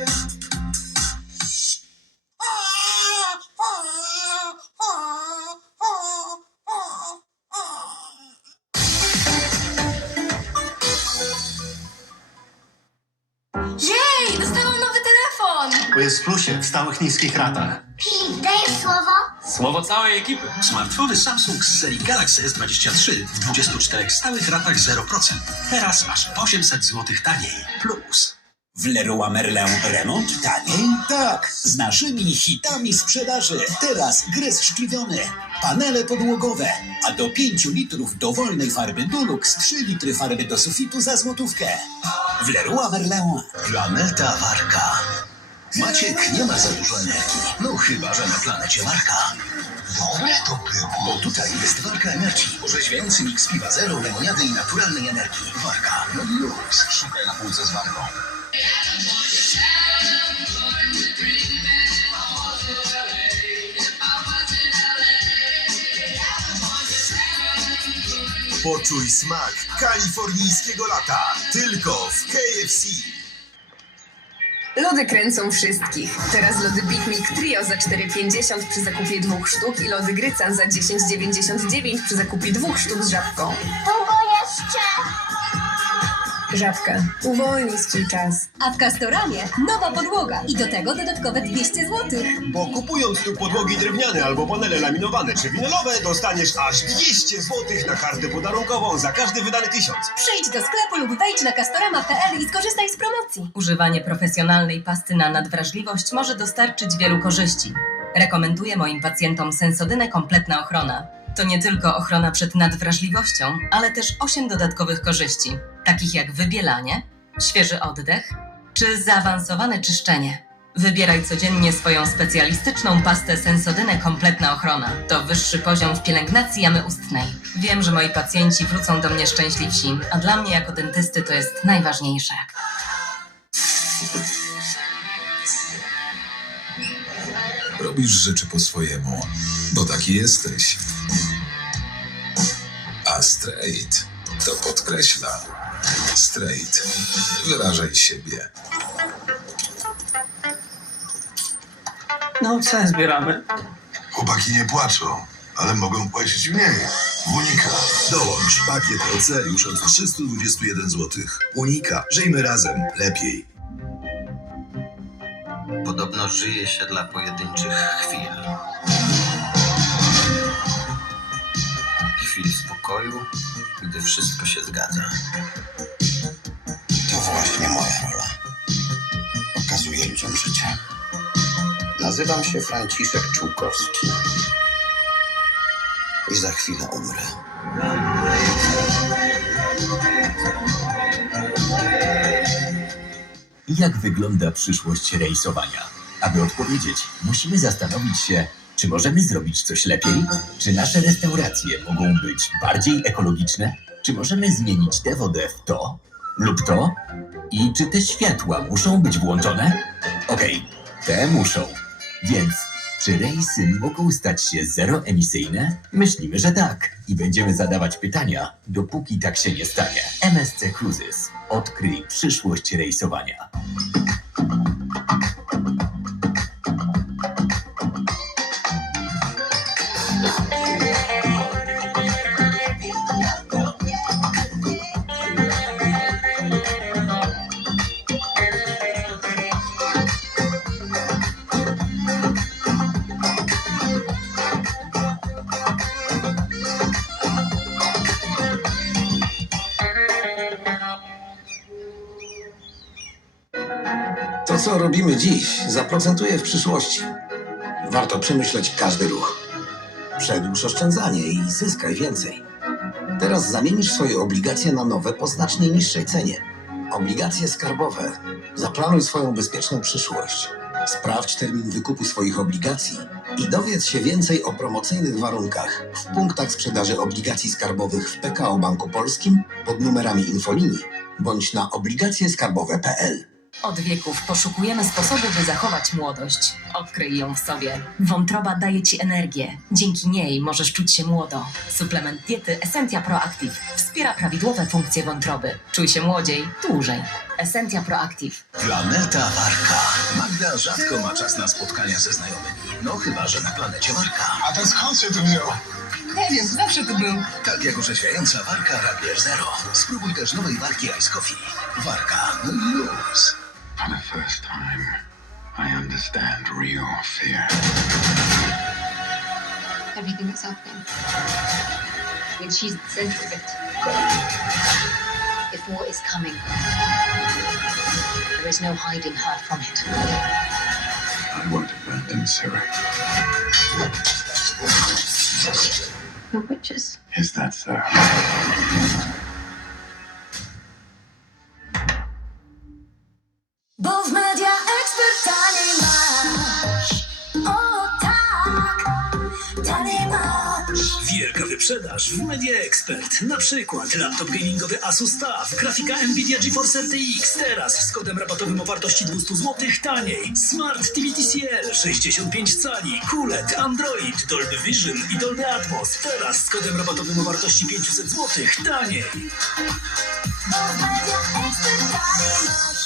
Jej, dostałam nowy telefon! Bo jest w plusie w stałych niskich ratach. Filip, dajesz słowo? Słowo całej ekipy. Smartfony Samsung z serii Galaxy S23 w 24 stałych ratach 0%. Teraz masz 800 zł taniej. Plus. W Leroy Merlin remont taniej? Tak, z naszymi hitami sprzedaży. Teraz gres szkliwiony, panele podłogowe, a do 5 litrów dowolnej farby Dulux 3 litry farby do sufitu za złotówkę. W Leroy Merlin. Planeta Warka. Maciek nie ma za dużo energii. No chyba, że na planecie Warka. Dobre to było. Bo tutaj jest Warka Energii. Orzeźwiający miks piwa zero, lemoniady i naturalnej energii. Warka. No luz. Szukaj na półce z Warką. Poczuj smak kalifornijskiego lata. Tylko w KFC. Lody kręcą wszystkich. Teraz lody Big Milk Trio za 4,50 przy zakupie dwóch sztuk i lody Grycan za 10,99 przy zakupie dwóch sztuk z żabką. Długo jeszcze? Żabka. Uwolnij swój czas. A w Castoramie nowa podłoga i do tego dodatkowe 200 zł. Bo kupując tu podłogi drewniane albo panele laminowane czy winylowe, dostaniesz aż 200 zł na kartę podarunkową za każdy wydany tysiąc. Przyjdź do sklepu lub wejdź na castorama.pl i skorzystaj z promocji. Używanie profesjonalnej pasty na nadwrażliwość może dostarczyć wielu korzyści. Rekomenduję moim pacjentom Sensodynę Kompletna Ochrona. To nie tylko ochrona przed nadwrażliwością, ale też 8 dodatkowych korzyści, takich jak wybielanie, świeży oddech czy zaawansowane czyszczenie. Wybieraj codziennie swoją specjalistyczną pastę Sensodynę Kompletna Ochrona. To wyższy poziom w pielęgnacji jamy ustnej. Wiem, że moi pacjenci wrócą do mnie szczęśliwsi, a dla mnie jako dentysty to jest najważniejsze. Robisz rzeczy po swojemu, bo taki jesteś. A straight to podkreśla. Straight. Wyrażaj siebie. No, co zbieramy? Chłopaki nie płaczą, ale mogą płacić mniej. Unika. Dołącz pakiet OC już od 321 zł. Unika. Żyjmy razem. Lepiej. Podobno żyje się dla pojedynczych chwil. Chwil spokoju, gdy wszystko się zgadza. To właśnie moja rola. Pokazuję ludziom życie. Nazywam się Franciszek Czułkowski. I za chwilę umrę. Jak wygląda przyszłość rejsowania? Aby odpowiedzieć, musimy zastanowić się, czy możemy zrobić coś lepiej? Czy nasze restauracje mogą być bardziej ekologiczne? Czy możemy zmienić tę wodę w to lub to? I czy te światła muszą być włączone? Okej, te muszą. Więc czy rejsy mogą stać się zeroemisyjne? Myślimy, że tak. I będziemy zadawać pytania, dopóki tak się nie stanie. MSC Cruises. Odkryj przyszłość rejsowania. Co robimy dziś, zaprocentuje w przyszłości. Warto przemyśleć każdy ruch. Przedłuż oszczędzanie i zyskaj więcej. Teraz zamienisz swoje obligacje na nowe po znacznie niższej cenie. Obligacje skarbowe. Zaplanuj swoją bezpieczną przyszłość. Sprawdź termin wykupu swoich obligacji i dowiedz się więcej o promocyjnych warunkach w punktach sprzedaży obligacji skarbowych w PKO Banku Polskim pod numerami infolinii bądź na obligacjeskarbowe.pl. Od wieków poszukujemy sposobu, by zachować młodość. Odkryj ją w sobie. Wątroba daje Ci energię. Dzięki niej możesz czuć się młodo. Suplement diety Essentia Proactive wspiera prawidłowe funkcje wątroby. Czuj się młodziej, dłużej. Essentia Proactive. Planeta Warka. Magda rzadko ma czas na spotkania ze znajomymi. No chyba, że na planecie Warka. A ten skąd się tu wziął? Nie wiem, zawsze tu był. Tak jak orzeźwiająca Warka Rapier Zero. Spróbuj też nowej Warki Ice Coffee. Warka. Luz. For the first time, I understand real fear. Everything that's happening. I mean, she's the center of it. If war is coming, there is no hiding her from it. I won't abandon Sarah. The witches. Is that so? Wyprzedaż w Media Expert. Na przykład laptop gamingowy Asus TUF, grafika Nvidia GeForce RTX, teraz z kodem rabatowym o wartości 200 zł taniej. Smart TV TCL 65 cali, QLED, Android, Dolby Vision i Dolby Atmos, teraz z kodem rabatowym o wartości 500 zł taniej. Media ekspert taniej.